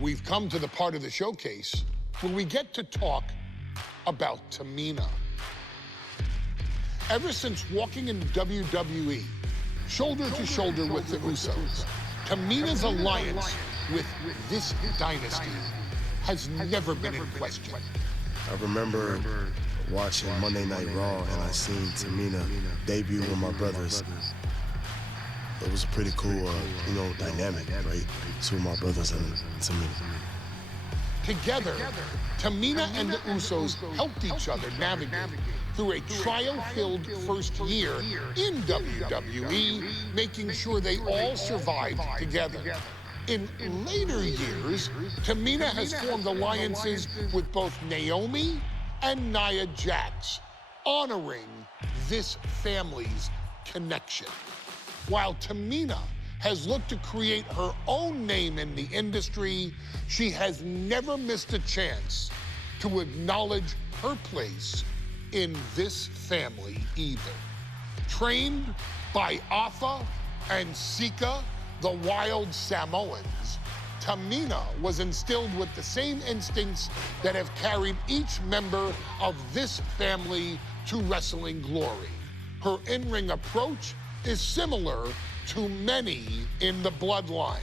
We've come to the part of the showcase where we get to talk about Tamina. Ever since walking in WWE, shoulder to shoulder with the Usos, Tamina's alliance with this dynasty has never been in question. I remember watching Monday Night Raw and I seen Tamina debut with my brothers. It was a pretty cool, dynamic, right? Two of my brothers and Tamina. Together, Tamina and the Usos helped each other navigate through a trial-filled first year in WWE, making sure they all survived together. In later years, Tamina has formed alliances with both Naomi and Nia Jax, honoring this family's connection. While Tamina has looked to create her own name in the industry, she has never missed a chance to acknowledge her place in this family either. Trained by Afa and Sika, the wild Samoans, Tamina was instilled with the same instincts that have carried each member of this family to wrestling glory. Her in-ring approach is similar to many in the bloodline.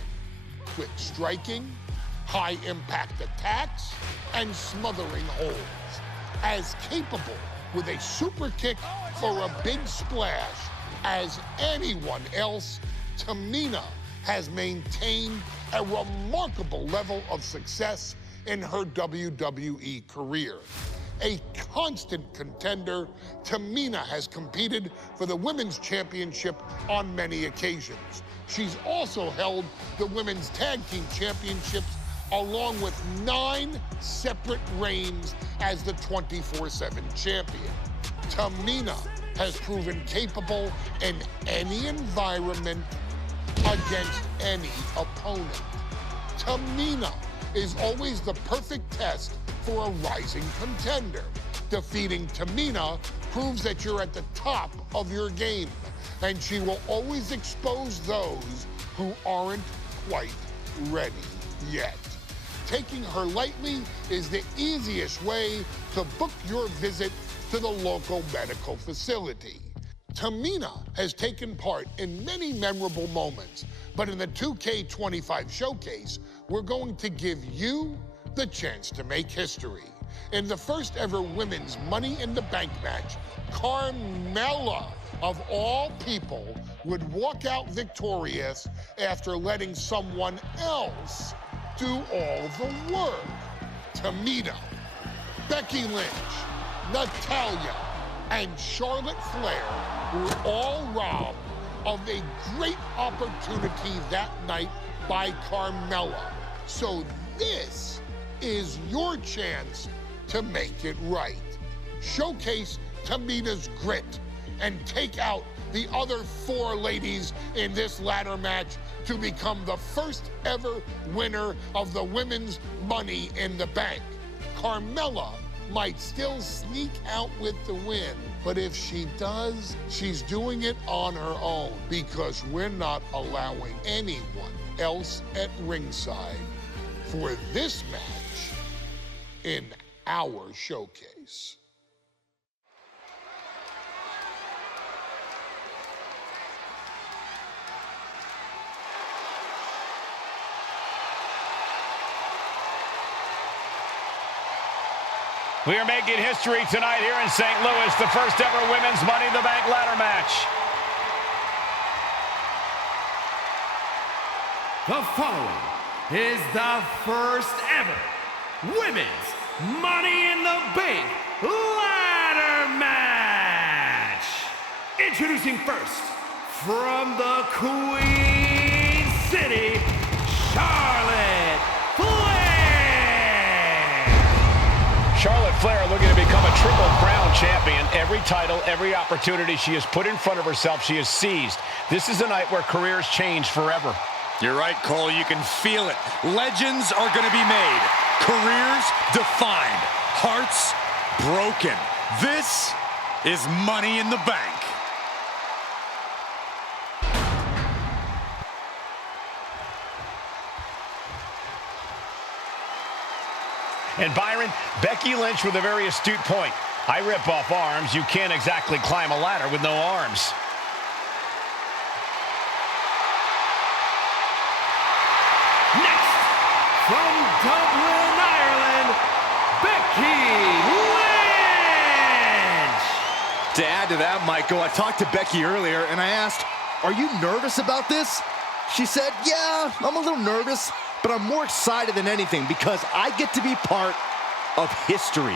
Quick striking, high-impact attacks, and smothering holds. As capable with a super kick or a big splash as anyone else, Tamina has maintained a remarkable level of success in her WWE career. A constant contender, Tamina has competed for the Women's Championship on many occasions. She's also held the Women's Tag Team Championships along with 9 separate reigns as the 24/7 champion. Tamina has proven capable in any environment against any opponent. Tamina is always the perfect test for a rising contender. Defeating Tamina proves that you're at the top of your game, and she will always expose those who aren't quite ready yet. Taking her lightly is the easiest way to book your visit to the local medical facility. Tamina has taken part in many memorable moments, but in the 2K25 showcase, we're going to give you the chance to make history. In the first ever women's Money in the Bank match, Carmella, of all people, would walk out victorious after letting someone else do all the work. Tamina, Becky Lynch, Natalya, and Charlotte Flair were all robbed of a great opportunity that night by Carmella. So this is your chance to make it right. Showcase Tamina's grit and take out the other 4 ladies in this ladder match to become the first ever winner of the Women's Money in the Bank. Carmella might still sneak out with the win, but if she does, she's doing it on her own because we're not allowing anyone else at ringside for this match in our showcase. We are making history tonight here in St. Louis, the first ever Women's Money in the Bank ladder match. The following is the first ever Women's Money in the Bank ladder match. Introducing first, from the Queen City, Charlotte Flair. Charlotte Flair looking to become a Triple Crown champion. Every title, every opportunity she has put in front of herself, she has seized. This is a night where careers change forever. You're right, Cole. You can feel it. Legends are going to be made. Careers defined. Hearts broken. This is Money in the Bank. And Byron, Becky Lynch with a very astute point. I rip off arms. You can't exactly climb a ladder with no arms. Next, from Dublin, Ireland, Becky Lynch. To add to that, Michael, I talked to Becky earlier and I asked, are you nervous about this? She said, yeah, I'm a little nervous, but I'm more excited than anything because I get to be part of history.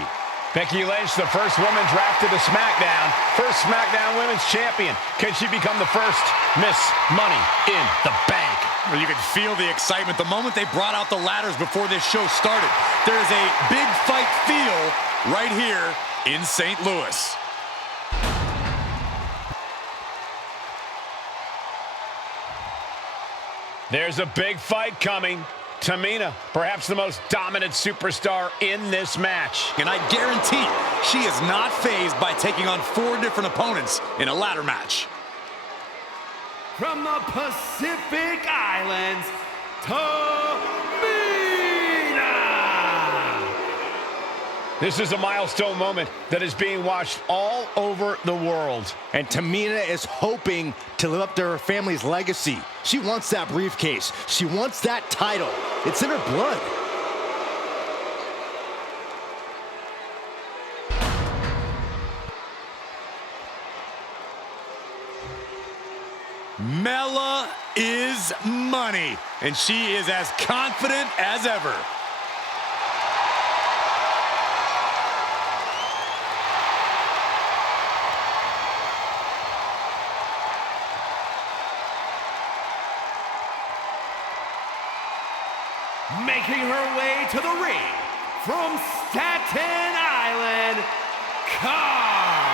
Becky Lynch, the first woman drafted to SmackDown. First SmackDown Women's Champion. Can she become the first Miss Money in the Bank? Well, you could feel the excitement the moment they brought out the ladders before this show started. There is a big fight feel right here in St. Louis. There's a big fight coming. Tamina, perhaps the most dominant superstar in this match. And I guarantee she is not fazed by taking on 4 different opponents in a ladder match. From the Pacific Islands, Tamina. This is a milestone moment that is being watched all over the world. And Tamina is hoping to live up to her family's legacy. She wants that briefcase. She wants that title. It's in her blood. Mela is money, and she is as confident as ever. Making her way to the ring from Staten Island, Carmella.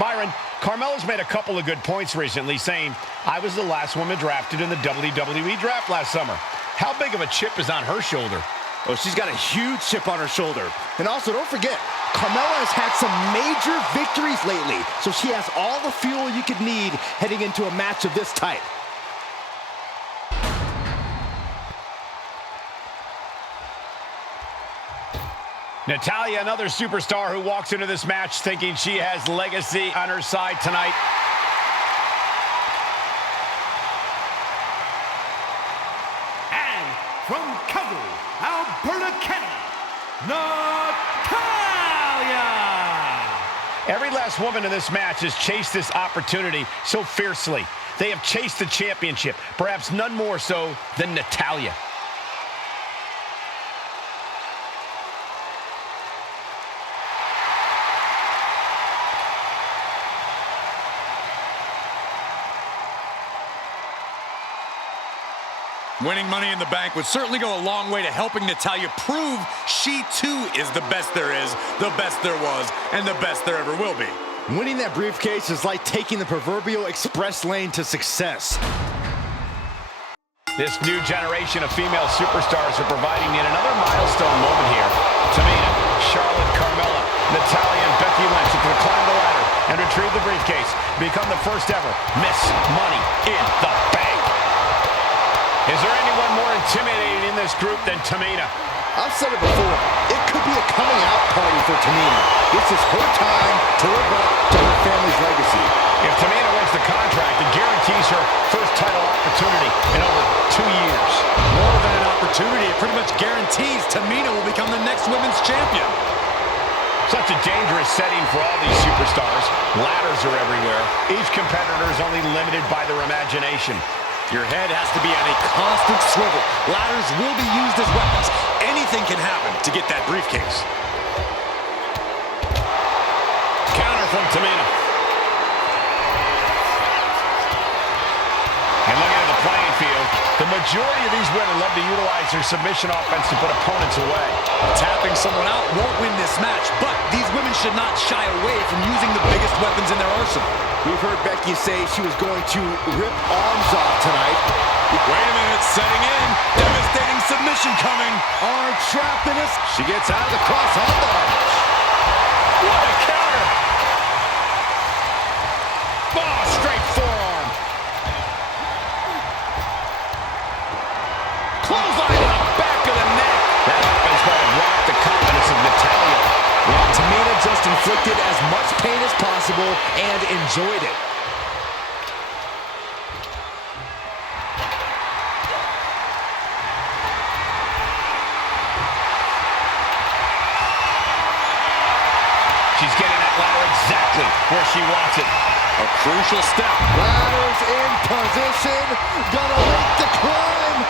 Byron, Carmella's made a couple of good points recently, saying, I was the last woman drafted in the WWE draft last summer. How big of a chip is on her shoulder? Oh, she's got a huge chip on her shoulder. And also, don't forget, Carmella has had some major victories lately, so she has all the fuel you could need heading into a match of this type. Natalya, another superstar who walks into this match thinking she has legacy on her side tonight. And from Calgary, Alberta, Canada, Natalya. Every last woman in this match has chased this opportunity so fiercely. They have chased the championship, perhaps none more so than Natalya. Winning Money in the Bank would certainly go a long way to helping Natalya prove she too is the best there is, the best there was, and the best there ever will be. Winning that briefcase is like taking the proverbial express lane to success. This new generation of female superstars are providing yet another milestone moment here. Tamina, Charlotte, Carmella, Natalya, and Becky Lynch to climb the ladder and retrieve the briefcase, become the first ever Miss Money in the Bank. Is there anyone more intimidating in this group than Tamina? I've said it before, it could be a coming out party for Tamina. This is her time to live up to her family's legacy. If Tamina wins the contract, it guarantees her first title opportunity in over 2 years. More than an opportunity, it pretty much guarantees Tamina will become the next women's champion. Such a dangerous setting for all these superstars. Ladders are everywhere. Each competitor is only limited by their imagination. Your head has to be on a constant swivel. Ladders will be used as weapons. Anything can happen to get that briefcase. Counter from Tamina. And looking at the playing field, the majority of these women love to utilize their submission offense to put opponents away. Tapping someone out won't win this match, but these women should not shy away from using the biggest weapons in their arsenal. We've heard Becky say she was going to rip arms off tonight. Wait a minute, setting in. Devastating submission coming. Arm trapped in us. She gets out of the cross on bars. What a counter! Oh, straight forearm. Clothesline to the back of the neck. inflicted as much pain as possible and enjoyed it. She's getting that ladder exactly where she wants it. A crucial step. Ladders in position. Gonna make the climb.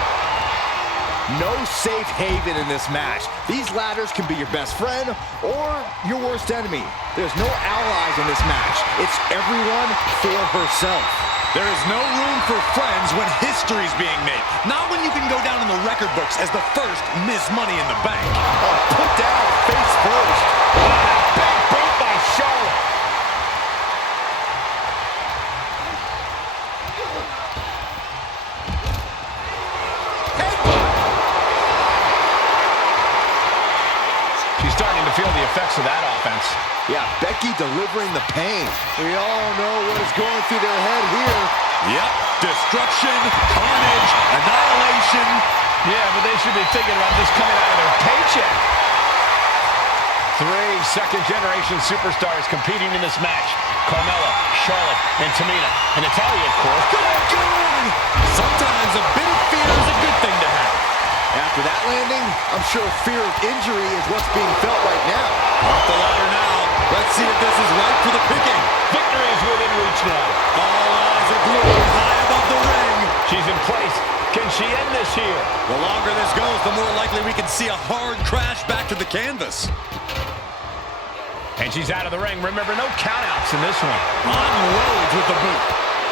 No safe haven in this match. These ladders can be your best friend or your worst enemy. There's no allies in this match. It's everyone for herself. There is no room for friends when history's being made. Not when you can go down in the record books as the first Miss Money in the Bank. Oh, put down face first. Big boot by Charlotte. She's starting to feel the effects of that offense. Yeah, Becky delivering the pain. We all know what is going through their head here. Yep, destruction, carnage, annihilation. Yeah, but they should be thinking about this coming out of their paycheck. 3 second-generation superstars competing in this match. Carmella, Charlotte, and Tamina. And Natalya, of course. Good. Sometimes a bit of fear is a good thing to have. After that landing, I'm sure fear of injury is what's being felt right now. Off the ladder now. Let's see if this is right for the picking. Victory is within reach now. All eyes are glued high above the ring. She's in place. Can she end this here? The longer this goes, the more likely we can see a hard crash back to the canvas. And she's out of the ring. Remember, no countouts in this one. Unloads with the boot.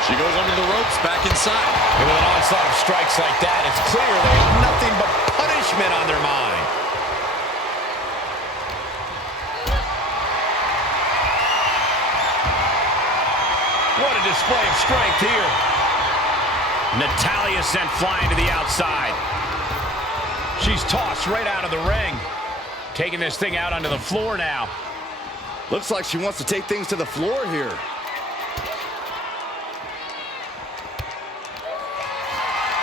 She goes under the ropes, back inside. And with an onslaught of strikes like that, it's clear there's nothing but punishment on their mind. What a display of strength here. Natalya sent flying to the outside. She's tossed right out of the ring. Taking this thing out onto the floor now. Looks like she wants to take things to the floor here.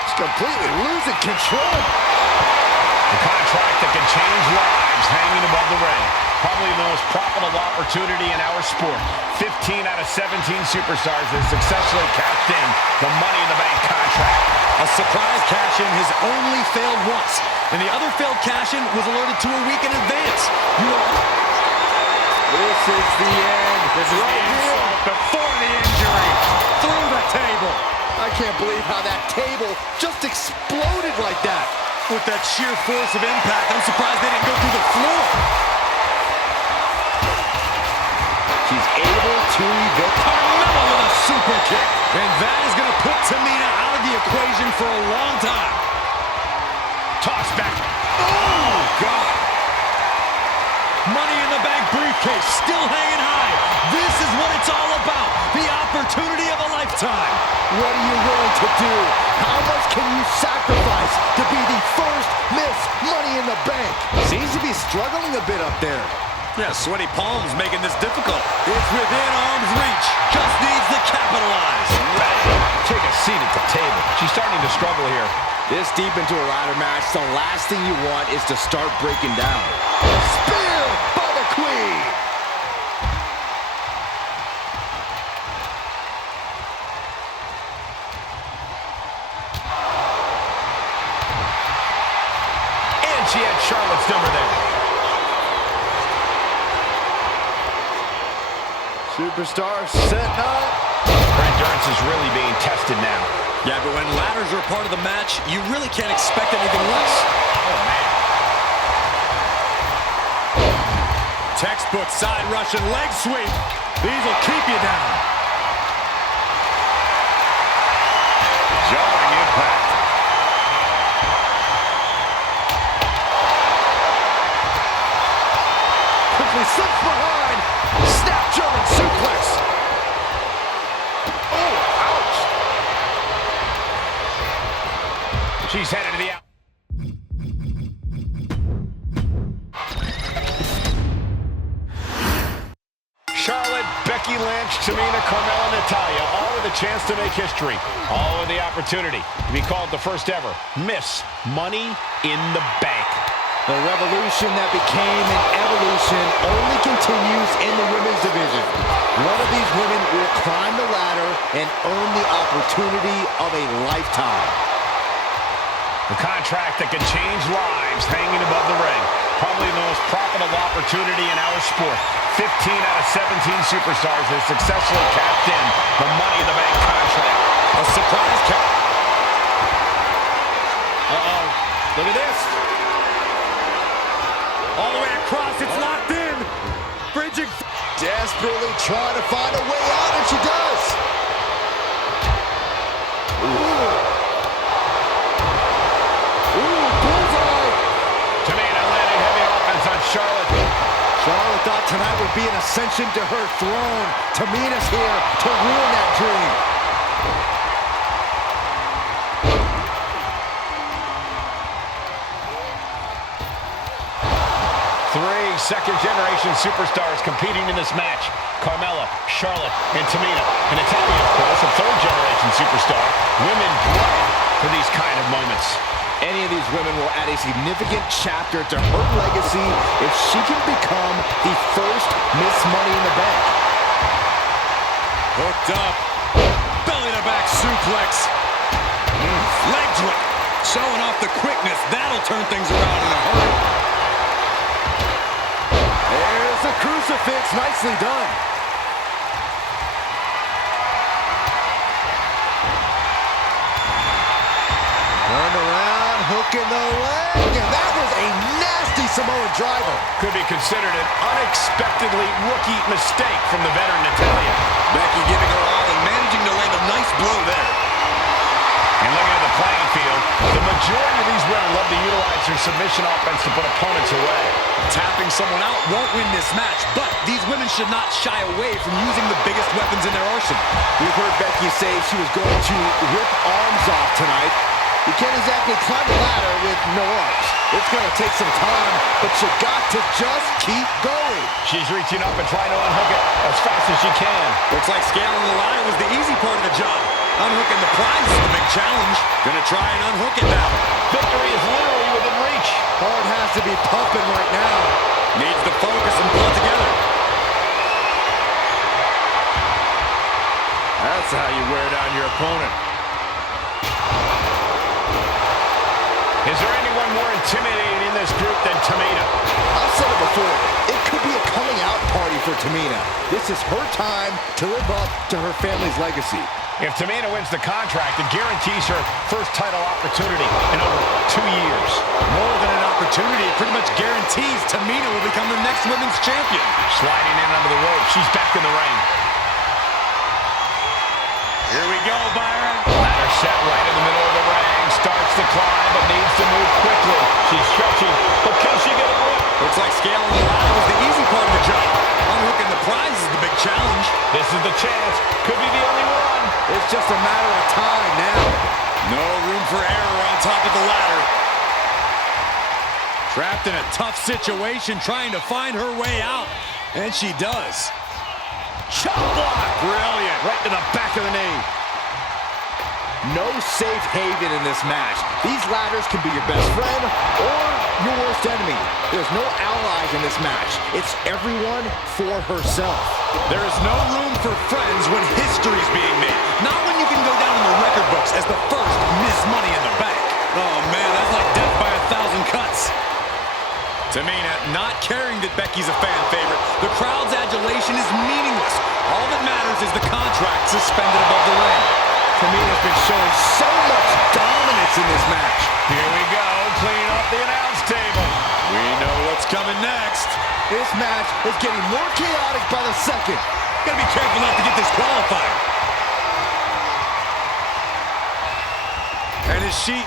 She's completely losing control. The contract that can change lives hanging above the ring. Probably the most profitable opportunity in our sport. 15 out of 17 superstars have successfully cashed in the Money in the Bank contract. A surprise cash-in has only failed once, and the other failed cash-in was alerted to a week in advance. This is the end. This is right here. Before the injury. Through the table. I can't believe how that table just exploded like that. With that sheer force of impact, I'm surprised they didn't go through the floor. She's able to evict Carmella with a super kick. And that is going to put Tamina out of the equation for a long time. Toss back. Oh, God. Money in the Bank briefcase still hanging high. This is what it's all about. The opportunity of a lifetime. What are you willing to do? How much can you sacrifice to be the first Miss Money in the Bank? Seems to be struggling a bit up there. Yeah, sweaty palms making this difficult. It's within arm's reach. Just needs to capitalize. Take a seat at the table. She's starting to struggle here. This deep into a ladder match, the last thing you want is to start breaking down. Spear by the Queen! And she had Charlotte's number there. Superstar setting up. Her endurance is really being tested now. Yeah, but when ladders are part of the match, you really can't expect anything less. Oh, man. Textbook side Russian leg sweep. These will keep you down. Jarring impact. Quickly slips behind. Snap German suplex. Oh, ouch. She's headed to the out. Charlotte, Becky Lynch, Tamina, Carmella, Natalya, all with a chance to make history. All with the opportunity to be called the first ever Miss Money in the Bank. The revolution that became an evolution only continues in the women's division. One of these women will climb the ladder and earn the opportunity of a lifetime. The contract that can change lives hanging above the ring. Probably the most profitable opportunity in our sport. 15 out of 17 superstars have successfully capped in the Money in the Bank contract. A surprise cap. Uh-oh. Look at this. All the way across. It's locked in. Bridging. Desperately trying to find a way out, and she does. Bullseye. Tamina landing heavy offense on Charlotte. Charlotte thought tonight would be an ascension to her throne. Tamina's here to ruin that dream. Three second-generation superstars competing in this match. Carmella, Charlotte, and Tamina. And Natalya, of course, a third-generation superstar. Women bred for these kind of moments. Any of these women will add a significant chapter to her legacy if she can become the first Miss Money in the Bank. Hooked up. Belly-to-back suplex. Leg drop. Showing off the quickness. That'll turn things around in a hurry. There's a crucifix. Nicely done. Turned around, hooking the leg, and that was a nasty Samoan driver. Could be considered an unexpectedly rookie mistake from the veteran Natalya. Becky giving her all and managing to land a nice blow there. And looking at the playing field, the majority of these women love to utilize their submission offense to put opponents away. Tapping someone out won't win this match, but these women should not shy away from using the biggest weapons in their arsenal. We've heard Becky say she was going to rip arms off tonight. You can't exactly climb the ladder with no arms. It's going to take some time, but you got to just keep going. She's reaching up and trying to unhook it as fast as she can. Looks like scaling the ladder was the easy part of the job. Unhooking the prize is the big challenge. Gonna try and unhook it now. Victory is literally within reach. Heart has to be pumping right now. Needs to focus and pull it together. That's how you wear down your opponent. Is there anyone more intimidating in this group than Tamina? I've said it before. It could be a coming out party for Tamina. This is her time to live up to her family's legacy. If Tamina wins the contract, it guarantees her first title opportunity in over 2 years. More than an opportunity, it pretty much guarantees Tamina will become the next women's champion. Sliding in under the rope, she's back in the ring. Here we go, Byron. Ladder set right in the middle of the ring. Starts to climb, but needs to move quickly. She's stretching, but can she get it right? Looks like scaling the ladder was the easy part of the job. Unhooking the prize is the big challenge. This is the chance. Could be the only one. It's just a matter of time now. No room for error on top of the ladder. Trapped in a tough situation, trying to find her way out. And she does. Chop block. Brilliant. Right to the back of the knee. No safe haven in this match. These ladders can be your best friend or your worst enemy. There's no allies in this match. It's everyone for herself. There is no room for friends when history's being made. Not when you can go down in the record books as the first Miss Money in the Bank. Oh man, that's like death by 1,000 cuts. Tamina not caring that Becky's a fan favorite. The crowd's adulation is meaningless. All that matters is the contract suspended above the ring. Tamina's been showing so much dominance in this match. Here we go, cleaning up the announce table. We know what's coming next. This match is getting more chaotic by the second. Gotta be careful not to get disqualified. And is she...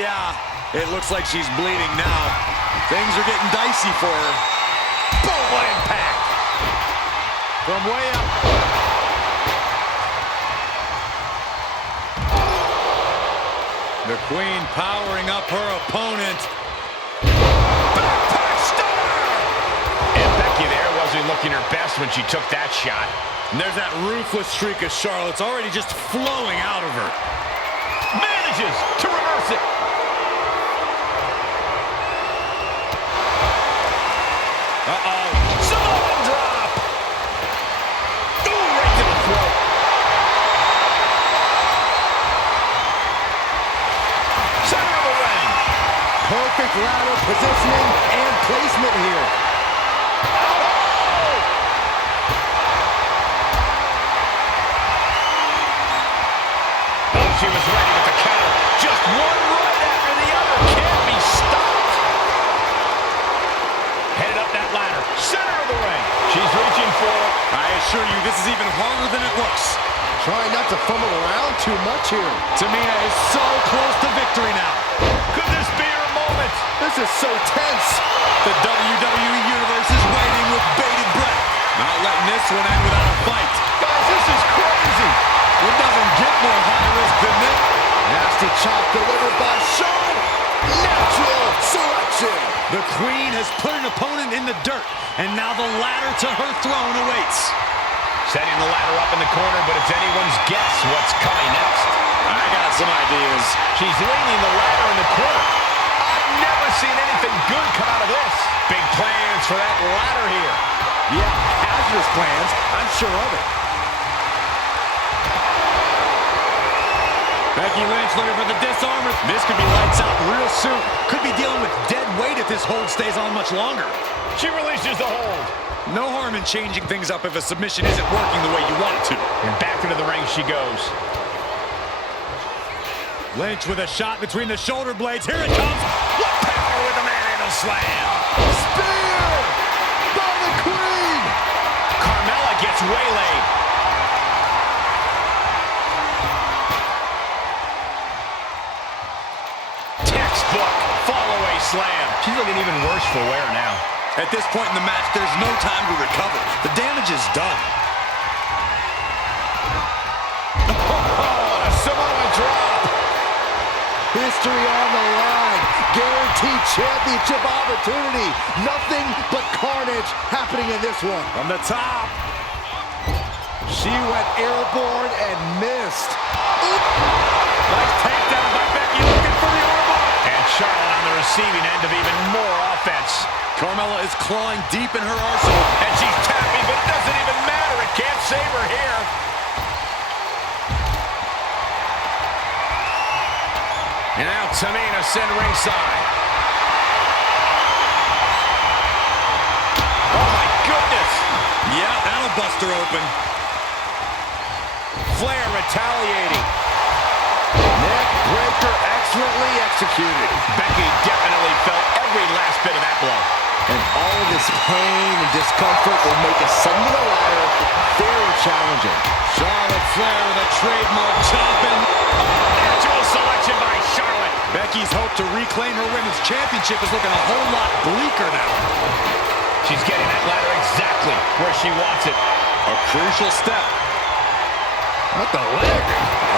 Yeah, it looks like she's bleeding now. Things are getting dicey for her. Boom, what impact. From way up. The Queen powering up her opponent. Backpack stunner! And Becky there wasn't looking her best when she took that shot. And there's that ruthless streak of Charlotte's already just flowing out of her. Manages to reverse it. Uh-oh. Samoan drop. Ooh, right to the throat. Center of the ring. Perfect ladder positioning and placement here. She was ready with the counter. Just one right after the other. Can't be stopped. Headed up that ladder. Center of the ring. She's reaching for it. I assure you, this is even harder than it looks. Trying not to fumble around too much here. Tamina is so close to victory now. Could this be her moment? This is so tense. The WWE Universe is waiting with bated breath. Not letting this one end without a fight. Guys, this is crazy. It doesn't get more high risk than this. Nasty chop delivered by Shawn. Natural selection. The Queen has put an opponent in the dirt, and now the ladder to her throne awaits. Setting the ladder up in the corner, but it's anyone's guess what's coming next. I got some ideas. She's leaning the ladder in the corner. I've never seen anything good come out of this. Big plans for that ladder here. Yeah, hazardous plans. I'm sure of it. Becky Lynch looking for the disarmer. This could be lights out real soon. Could be dealing with dead weight if this hold stays on much longer. She releases the hold. No harm in changing things up if a submission isn't working the way you want it to. And back into the ring she goes. Lynch with a shot between the shoulder blades. Here it comes. What power with a manhandle slam. Spear by the Queen. Carmella gets waylaid. Textbook fall-away slam. She's looking even worse for wear now. At this point in the match, there's no time to recover. The damage is done. Oh, a Samoan drop. History on the line. Guaranteed championship opportunity. Nothing but carnage happening in this one. From the top. She went airborne and missed. Nice takedown by Becky, looking for the armbar. And Charlotte on the receiving end of even more offense. Carmella is clawing deep in her arsenal. And she's tapping, but it doesn't even matter. It can't save her here. And now Tamina sent ringside. Oh my goodness. Yeah, that'll bust her open. Flair retaliating. Neck breaker excellently executed. Becky definitely felt every last bit of that blow. And all of this pain and discomfort will make ascending the ladder very challenging. Charlotte Flair with a trademark chopping. Natural selection by Charlotte. Becky's hope to reclaim her women's championship is looking a whole lot bleaker now. She's getting that ladder exactly where she wants it. A crucial step. What the leg?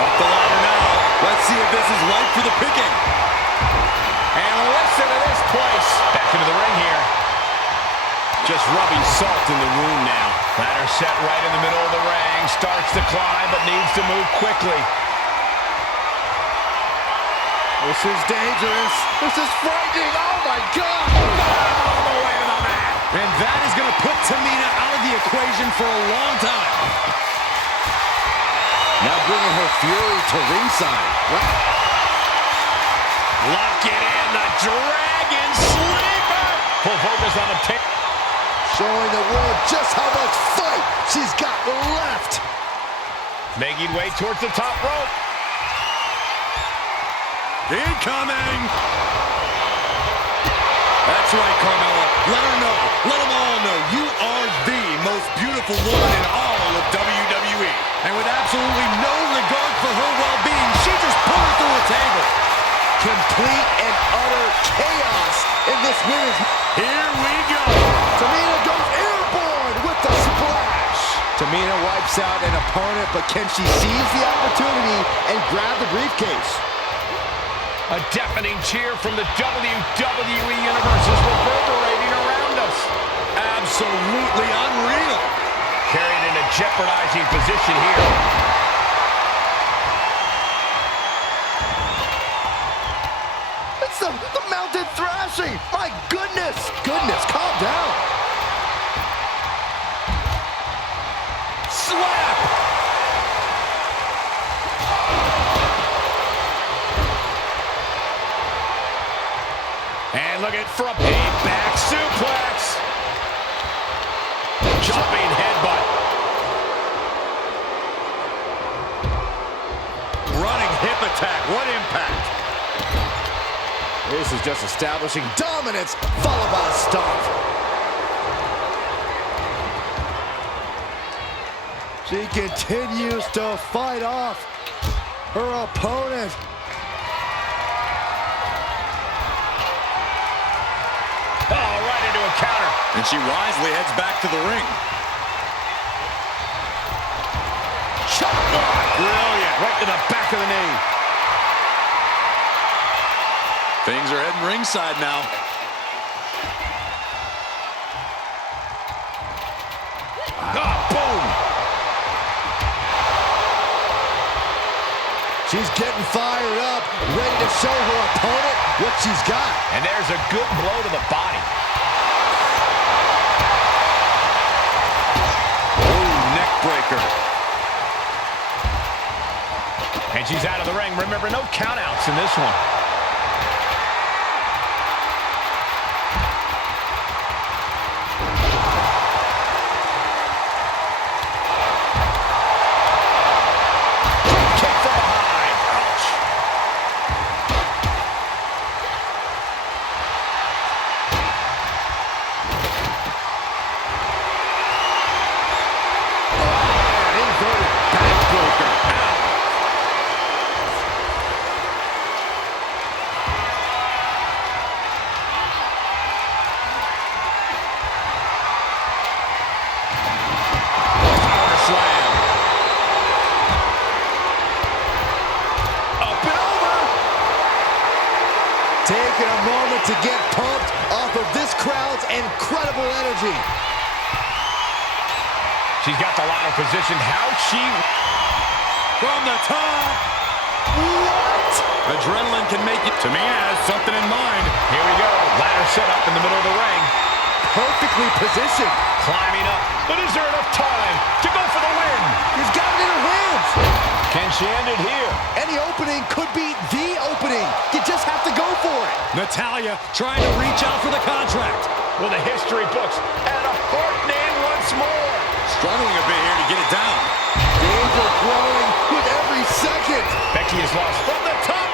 Off the ladder now. Let's see if this is ripe for the picking. And listen to this place. Back into the ring here. Just rubbing salt in the wound now. Ladder set right in the middle of the ring. Starts to climb, but needs to move quickly. This is dangerous. This is frightening. Oh, my God. All the way to the mat. And that is going to put Tamina out of the equation for a long time. Now bringing her fury to ringside. Lock it in. The Dragon Sleeper. Full focus on the pin. Showing the world just how much fight she's got left. Making way towards the top rope. Incoming! That's right, Carmella. Let her know. Let them all know. You are the most beautiful woman in all of WWE. And with absolutely no regard for her well-being, she just put her through a table. Complete and utter chaos in this women's. Here we go. Tamina goes airborne with the splash. Tamina wipes out an opponent, but can she seize the opportunity and grab the briefcase? A deafening cheer from the WWE Universe is reverberating around us. Absolutely unreal. Carried in a jeopardizing position here. It's the mounted thrashing. My goodness. Goodness, calm down. for a back suplex. Jumping headbutt. Running hip attack. What impact? This is just establishing dominance, followed by a stomp. She continues to fight off her opponent. Oh, right into a counter. And she wisely heads back to the ring. Chop block. Brilliant. Right to the back of the knee. Things are heading ringside now. Oh, boom. She's getting fired up, ready to show her opponent what she's got. And there's a good blow to the body. Ooh, neck breaker. And she's out of the ring. Remember, no countouts in this one. Kick from behind. Ouch. Inverted backbreaker. Power slam. Up and over. Taking a moment to get pumped off of this crowd's incredible energy. She's got the ladder positioned. How'd she... From the top. What? Adrenaline can make you. Tamina has something in mind. Here we go. Ladder set up in the middle of the ring. Perfectly positioned. Climbing up. But is there enough time to go for the win? She's got it in her hands. Can she end it here? Any opening could be the opening. You just have to go for it. Natalya trying to reach out for the contract. Well, the history books add a hard name once more. Struggling a bit here to get it down. Danger growing with every second. Becky is lost from the top.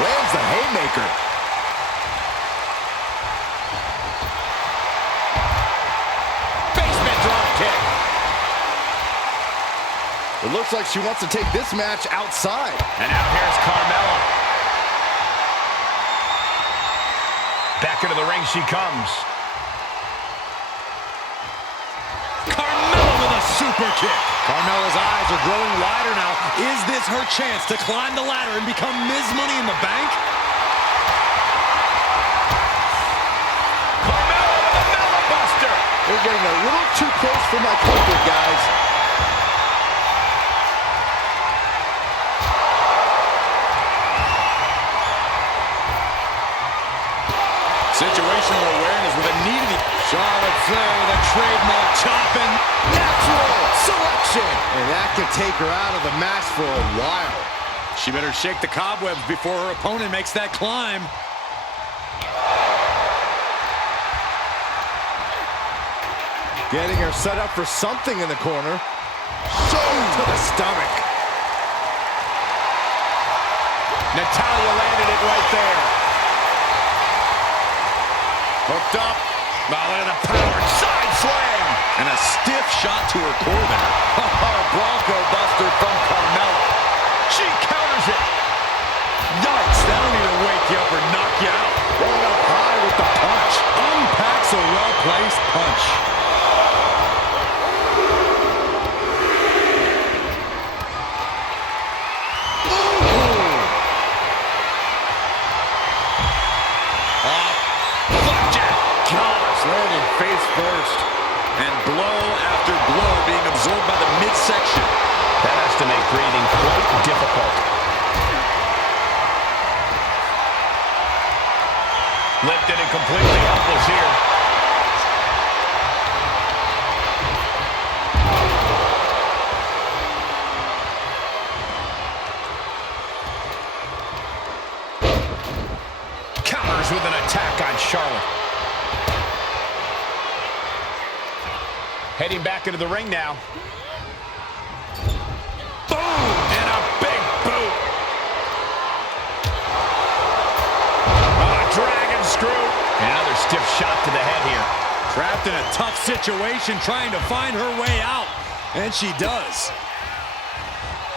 Lands the haymaker. Basement drop kick. It looks like she wants to take this match outside. And out here's Carmella. Back into the ring she comes. Carmella with a super kick. Carmella's eyes are growing wider now. Is this her chance to climb the ladder and become Ms. Money in the Bank? Carmella with a Mella Buster. They're getting a little too close for my comfort, guys. Situational awareness with a knee to the... Charlotte Flair with a trademark chopping. Natural selection. And that could take her out of the match for a while. She better shake the cobwebs before her opponent makes that climb. Getting her set up for something in the corner. Show to the stomach. Natalya landed it right there. Hooked up. Oh, look at the power. Side slam. And a stiff shot to her core there. Bronco Buster from Carmella. She counters it. Yikes, that'll either wake you up or knock you out. Going up high with the punch. Unpacks a well-placed punch. Landing face first. And blow after blow being absorbed by the midsection. That has to make breathing quite difficult. Lifted and completely helpless here. Heading back into the ring now. Boom! And a big boot. Dragon screw. And another stiff shot to the head here. Trapped in a tough situation, trying to find her way out. And she does.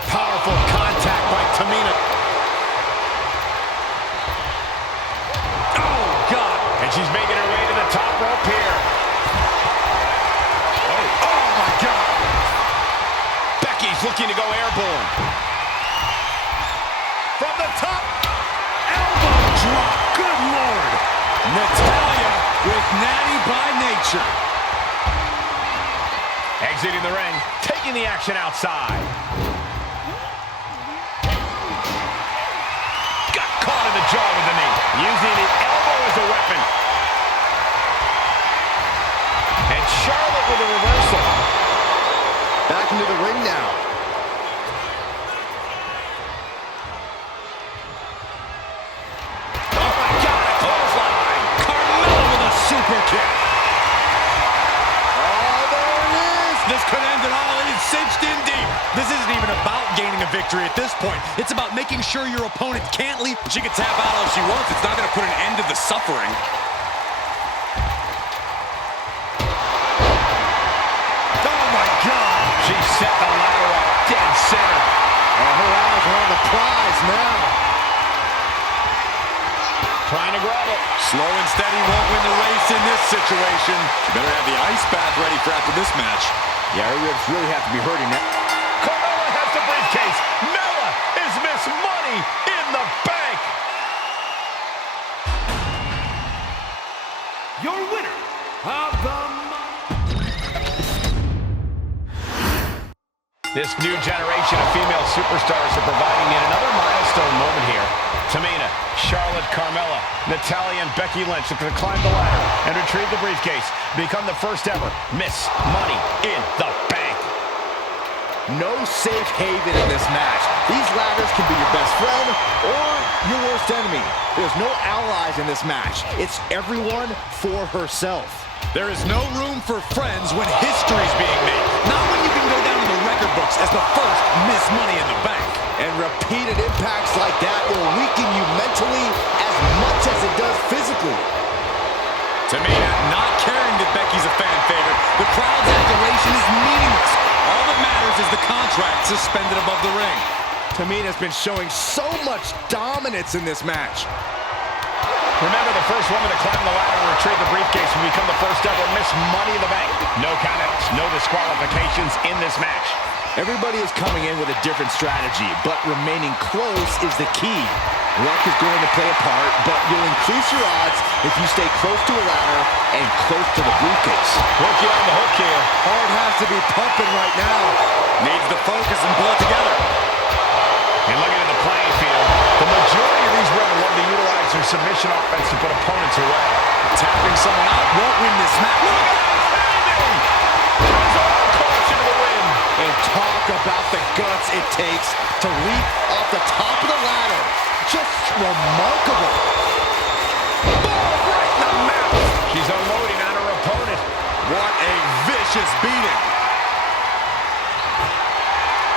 Powerful contact by Tamina. Oh, God. And she's making her way to the top rope here. Oh, my God. Becky's looking to go airborne. From the top. Elbow drop. Good Lord. Natalya with natty by nature. Exiting the ring, taking the action outside. Got caught in the jaw with the knee. Using the elbow as a weapon. And Charlotte with a reversal. Back into the ring now. Oh my God, a clothesline. Carmella with a super kick. Oh, there it is. This could end it all. It's cinched in deep. This isn't even about gaining a victory at this point. It's about making sure your opponent can't leave. She can tap out all she wants. It's not going to put an end to the suffering. Oh, my God. She set the ladder up dead center. Her eyes are on the prize now. Trying to grab it. Slow and steady won't win the race in this situation. You better have the ice bath ready for after this match. Yeah, her ribs really have to be hurting now. Carmella has the briefcase. Mella is Miss Money in the Bank. Your winner of the This new generation of female superstars are providing yet another milestone moment here. Tamina, Charlotte, Carmella, Natalya, and Becky Lynch look to climb the ladder and retrieve the briefcase. Become the first ever Miss Money in the Bank. No safe haven in this match. These ladders can be your best friend or your worst enemy. There's no allies in this match. It's everyone for herself. There is no room for friends when history's being made. Not when you can go down in the record books as the first Miss Money in the Bank. And repeated impacts like that will weaken you mentally as much as it does physically. Tamina not caring that Becky's a fan favorite. The crowd's adulation is meaningless. All that matters is the contract suspended above the ring. Tamina's been showing so much dominance in this match. Remember, the first woman to climb the ladder and retrieve the briefcase will become the first ever Miss Money in the Bank. No countouts, no disqualifications in this match. Everybody is coming in with a different strategy, but remaining close is the key. Luck is going to play a part, but you'll increase your odds if you stay close to a ladder and close to the briefcase. Working on the hook here. Heart has to be pumping right now. Needs to focus and pull it together. And looking at the playing field, the majority of these women love to utilize their submission offense to put opponents away. Tapping someone out won't win this match. And talk about the guts it takes to leap off the top of the ladder. Just remarkable. Ball right in the mouth. She's unloading on her opponent. What a vicious beating.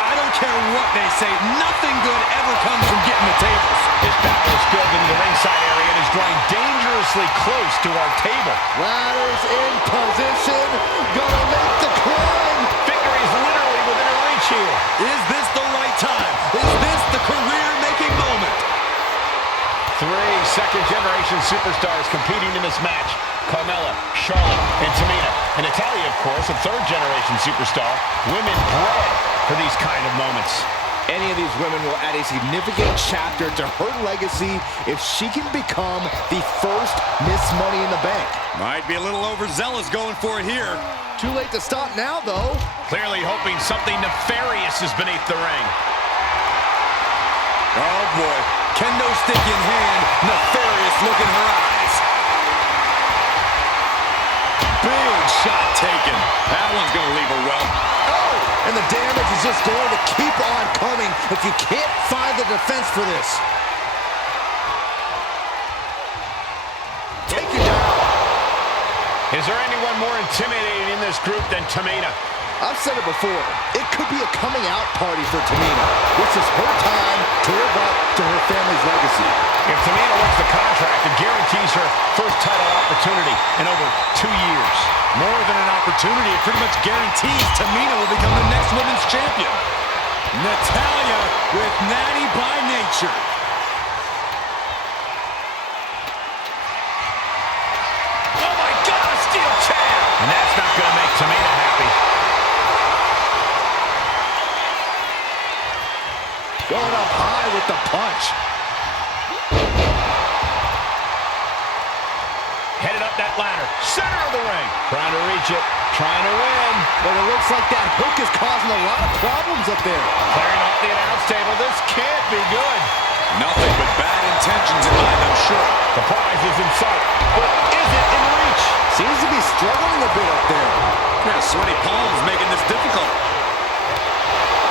I don't care what they say. Nothing good ever comes from getting the tables. This battle is spilled into the ringside area and is drawing dangerously close to our table. Ladders in position. Gonna make the climb. Victory is literally within her reach here. Is this the right time? Is this the career-making moment? 3 second-generation superstars competing in this match. Carmella, Charlotte, and Tamina. And Natalya, of course, a third-generation superstar. Women bred for these kind of moments. Any of these women will add a significant chapter to her legacy if she can become the first Miss Money in the Bank. Might be a little overzealous going for it here. Too late to stop now, though. Clearly hoping something nefarious is beneath the ring. Oh, boy. Kendo stick in hand, nefarious look in her eyes. Big shot taken. That one's going to leave her well. Oh, and the damage is just going to keep on coming if you can't find the defense for this. Take it down. Is there anyone more intimidating in this group than Tamina? I've said it before, it could be a coming out party for Tamina. This is her time to live up to her family's legacy. If Tamina wins the contract, it guarantees her first title opportunity in over 2 years. More than an opportunity, it pretty much guarantees Tamina will become the next women's champion. Natalya with natty by nature. Oh my God, a steel chair! And that's not going to make Tamina happy. Going up high with the punch. Headed up that ladder, center of the ring. Trying to reach it, trying to win. But it looks like that hook is causing a lot of problems up there. Clearing up the announce table, this can't be good. Nothing but bad intentions in mind, I'm sure. The prize is in sight, but is it in reach? Seems to be struggling a bit up there. Yeah, sweaty palms making this difficult.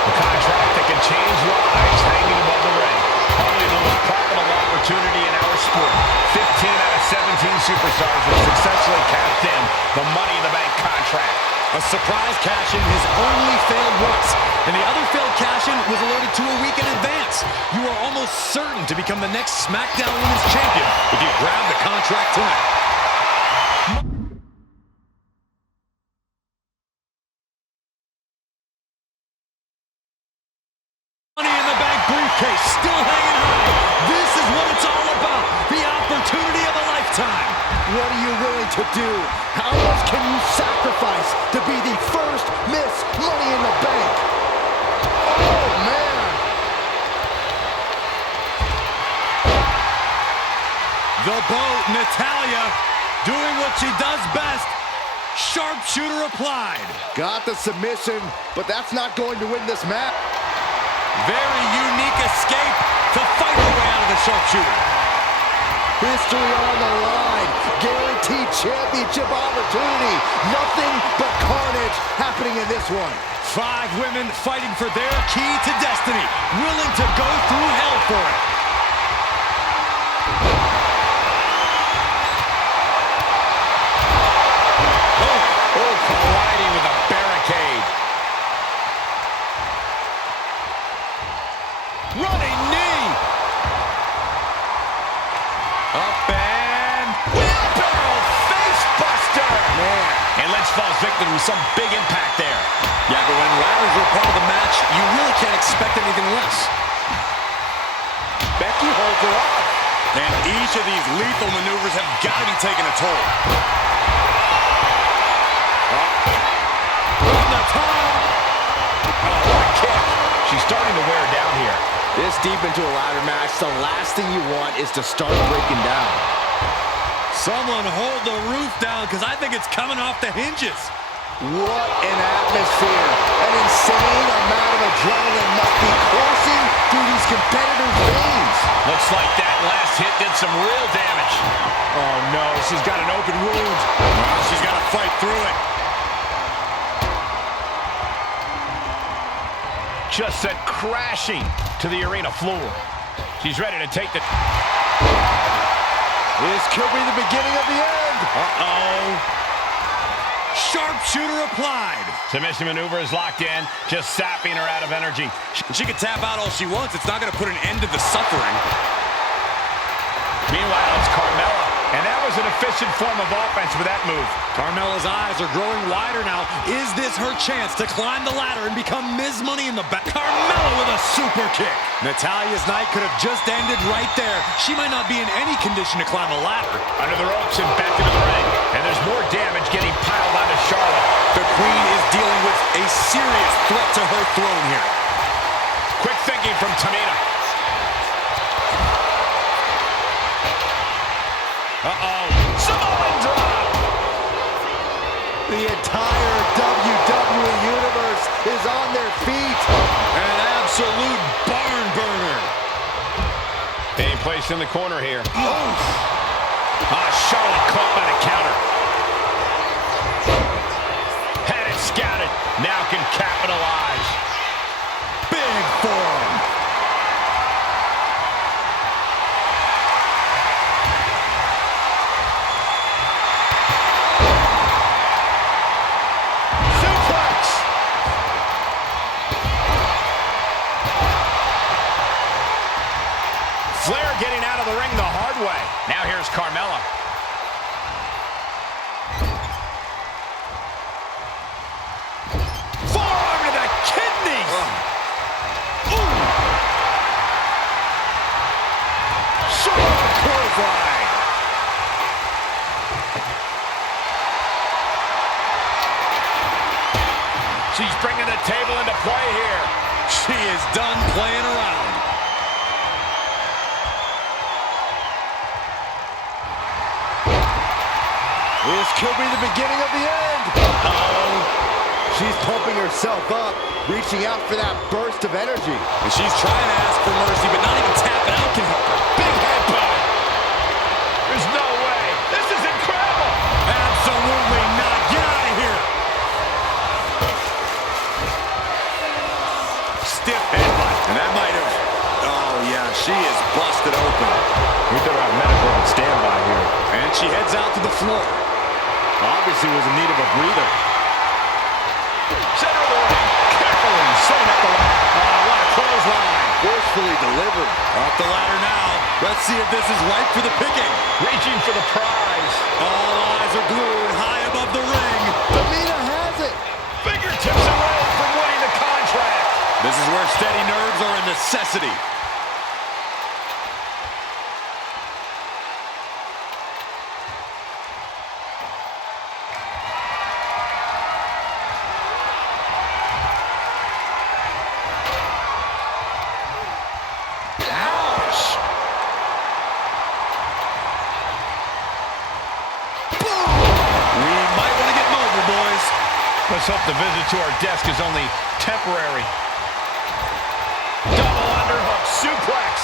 A contract that can change lives hanging above the ring. Probably the most profitable opportunity in our sport. 15 out of 17 superstars have successfully cashed in the Money in the Bank contract. A surprise cash-in has only failed once, and the other failed cash-in was alerted to a week in advance. You are almost certain to become the next SmackDown Women's Champion if you grab the contract tonight. Money in the Bank briefcase still hanging high. This is what it's all about, the opportunity of a lifetime. What are you willing to do? How much can you sacrifice to be the first Miss Money in the Bank? Oh, man. The boat, Natalya, doing what she does best. Sharpshooter applied. Got the submission, but that's not going to win this match. Very unique escape to fight her way out of the sharpshooter. History on the line. Guaranteed championship opportunity. Nothing but carnage happening in this one. 5 women fighting for their key to destiny, willing to go through hell for it. Oh, colliding with a barricade. Running knee. Up and wheelbarrow face buster. Man. And Lynch falls victim to some big impact there. Yeah, but when ladders are part of the match, you really can't expect anything less. Becky holds her off. And each of these lethal maneuvers have got to be taking a toll. From the top. Oh, what a kick. She's starting to wear down here. This deep into a ladder match, the last thing you want is to start breaking down. Someone hold the roof down, because I think it's coming off the hinges. What an atmosphere. An insane amount of adrenaline must be coursing through these competitors' veins. Looks like that last hit did some real damage. Oh, no, she's got an open wound. Well, she's got to fight through it. Just sent crashing to the arena floor. She's ready to take the... This could be the beginning of the end. Uh-oh. Sharpshooter applied. Submission maneuver is locked in, just sapping her out of energy. She can tap out all she wants. It's not going to put an end to the suffering. Meanwhile, it's Carmella. And that was an efficient form of offense with that move. Carmella's eyes are growing wider now. Is this her chance to climb the ladder and become Ms. Money in the Bank? Carmella with a super kick. Natalya's night could have just ended right there. She might not be in any condition to climb a ladder. Under the ropes and back into the ring. And there's more damage getting piled onto Charlotte. The Queen is dealing with a serious threat to her throne here. Quick thinking from Tamina. Uh-oh. Samoan drop. The entire WWE Universe is on their feet. An absolute barn burner. Being placed in the corner here. Charlotte caught by the counter. Had it scouted. Now can capitalize. Big forearm. Carmella. Forearm to the kidneys. Ooh. Short clothesline. She's bringing the table into play here. She is done playing around. This could be the beginning of the end. Uh-oh. She's pumping herself up, reaching out for that burst of energy. And she's trying to ask for mercy, but not even tapping out can help her. Big headbutt. There's no way. This is incredible. Absolutely not. Get out of here. Stiff headbutt. And that might have... Oh, yeah, she is busted open. We better have medical on standby here. And she heads out to the floor. Obviously was in need of a breather. Center of the ring. Carefully setting up the ladder. Oh, what a clothesline. Forcefully delivered. Up the ladder now. Let's see if this is ripe for the picking. Reaching for the prize. All eyes are glued high above the ring. Tamina has it. Fingertips away from winning the contract. This is where steady nerves are a necessity. Let's hope the visit to our desk is only temporary. Double underhook suplex.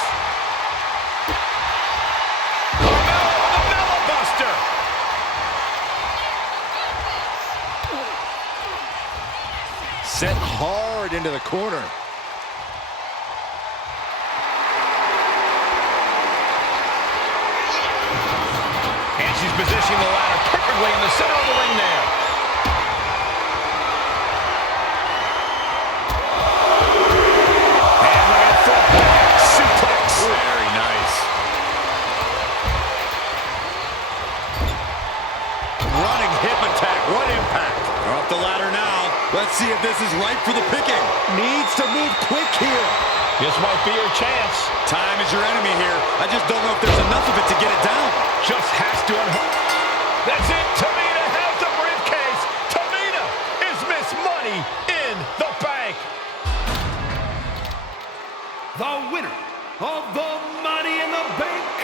Carmella with a Bella Buster. Set hard into the corner. And she's positioning the ladder perfectly in the center of the ring there. Very nice. Running hip attack. What impact. Off the ladder now. Let's see if this is right for the picking. Needs to move quick here. This might be your chance. Time is your enemy here. I just don't know if there's enough of it to get it down. Just has to unhook. That's it. Tamina has the briefcase. Tamina is Miss Money in the Bank. The winner of the Money in the Bank